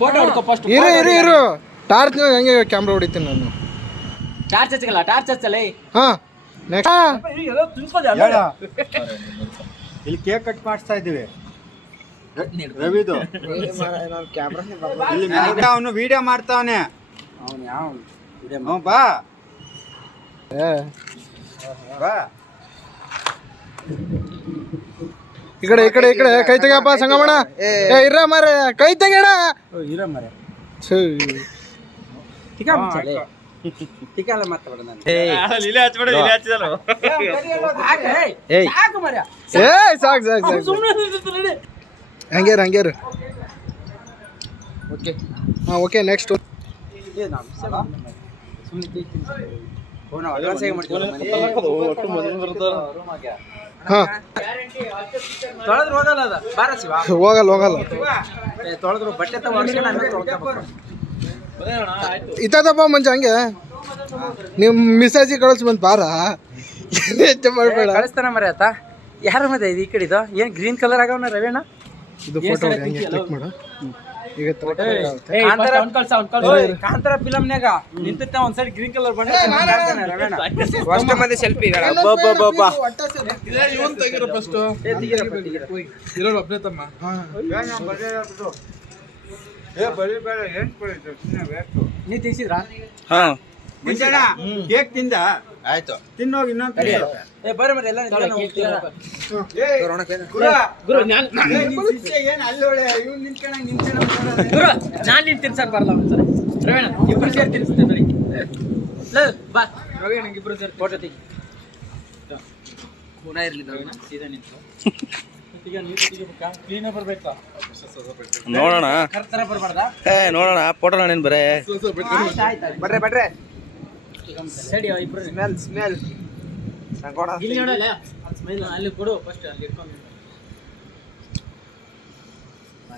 Photo ಹೊಡ್ಕೊ first. ಇರು torch ಹಂಗೆ ಕ್ಯಾಮ್ರಾ ಹೊಡಿತೀನಿ ನಾನು. ಟಾರ್ಚ್ ಹಚ್ಚಲ್ಲ, ಟಾರ್ಚ್ ಹಚ್ಚಲ್ಲ. ಹಾ ನೆಕ್ಸ್ಟ್ ಇಲ್ಲಿ ಕೇಕ್ ಕಟ್ ಮಾಡಿಸ್ತಾ ಇದ್ದೀವಿ ರವಿದು. ಅವನು ವಿಡಿಯೋ ಮಾಡ್ತಾವನೆ. ಬಾ ಬಾ ಈ ಕಡೆ ಕೈ ತೆಗಿಯಪ್ಪ ಸಂಗಮಣ. ಇರ ಮಾರೆ ಕೈ ತೆಗಿಯಣ. ಹಂಗೇರು ಓಕೆ ನೆಕ್ಸ್ಟ್. ಹೋಗಲ್ಲ ತೊಳೆದ್ರು ಬಟ್ಟೆ ಇತ್ತದಪ್ಪ ಮಂಚ ಹಂಗೆ ನೀವು ಮಿಸ್ಸಾಜಿ ಕಳಿಸ್ ಬಂದು ಬಾರ ಮಾಡಬೇಡ. ಕಳಿಸ್ತಾನ ಮರ ಆತ. ಯಾರ ಮತ್ತೆ ಇದು ಈ ಕಡೆದು ಏನ್ ಗ್ರೀನ್ ಕಲರ್ ಆಗವನ ರವೇಣ. ಇದು ಫೋಟೋ ಹಂಗೆ ಕ್ಲಿಕ್ ಮಾಡು. ಈಗ ಕಾಂತಾರ ಫಿಲಮ್ನಾಗ ನಿಂತ ಒಂದ್ ಸೈಡ್ ಗ್ರೀನ್ ಕಲರ್ ಬಣ್ಣ ಸೆಲ್ಫಿ. ನೀ ತಿನ್ಸಿದ್ರ ಕೇಕ್ ತಿಂದ ಆಯ್ತು ತಿನ್ನೋಗಿ ಇನ್ನೊಂದು ಬರ್ರಿ ಮತ್ತೆ ಎಲ್ಲ ನಾನ್ ನಿನ್ ತಿನ್ಸಕ್ ಬರಲ್ಲ ಒಂದ್ಸರಿ. ರವೇಣ ಇಬ್ರು ಸೇರಿ ತಿನ್ಸ್ತೇವೆ ಬಾ. ರವೇಣ ಇಬ್ರು ಸೇರಿ ಫೋಟೋ ತೆಗಿ. ಗುಣ ಇರ್ಲಿ ಸೀದಾ ನಿಂತು ಕ್ಲೀನ್ ಬರ್ಬೇಕಾ ನೋಡೋಣ. ಕರ್ತರ ಬರ್ಬಾರ್ದಾ? ನೋಡೋಣ ಫೋಟೋ ನಾನೇನು ಬರೇ ಬರ್ರೆ ಸರಿ ಇಬ್ರು ಸ್ಮೆಲ್ ಇಲ್ಲಿ ನೋಡಲ್ಲ ಸ್ಮೆಲ್ ಅಲ್ಲಿ ಕೊಡು ಫಸ್ಟ್ ಅಲ್ಲಿ ಇಟ್ಕೊಂಡು.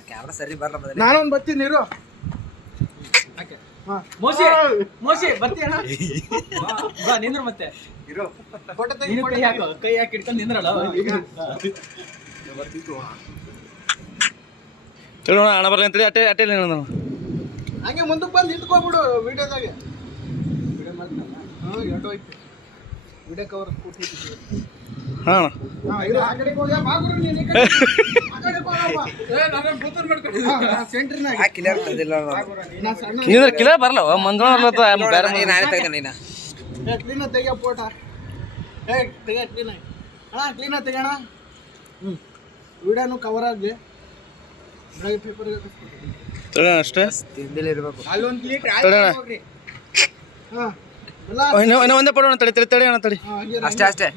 ಕ್ಯಾಮ್ರಾ ಸರಿ ಬರಲ್ಲ. ನಾನೊಂದು ಬರ್ತೀನಿ ಇರು. ಮೋಸಿ ಬರ್ತೀಯಣ್ಣ ಬಾ ನಿಂದ್ರ ಮತ್ತೆ ಕೈ ಹಾಕಿ ಇಟ್ಕೊಂಡು ನಿಂದ್ರಲ್ಲ. ನೋಡೋಣ ಹಣ ಬರಲಿ ಅಂತೇಳಿ ಅಟ್ಟೆ ಹಂಗೆ ಮುಂದಕ್ಕೆ ಬಂದು ನಿಂತ್ಕೊಬಿಡು ವಿಡಿಯೋದಾಗೆ. ವಿಡಿಯೋ ಕವರ್ ಹಾಂ ಕಿಲರ್ ಬರಲ್ಲ ಮಂಜ ಕ್ಲೀನ ತೆಗಿಯ ಫೋಟೋ. ಕ್ಲೀನ ತೆಗೋಣ. ವಿಡಿಯೋನು ಕವರ್ ಆಗಲಿ. ಪೇಪರ್ ಅಷ್ಟೇ ಇರ್ಬೇಕು. ಒಂದೇ ಪಡೋಣ ತಡಿ ಅಣ್ಣ ತಡಿ. ಅಷ್ಟೇ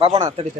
ಪಾಪಣ ತಡಿ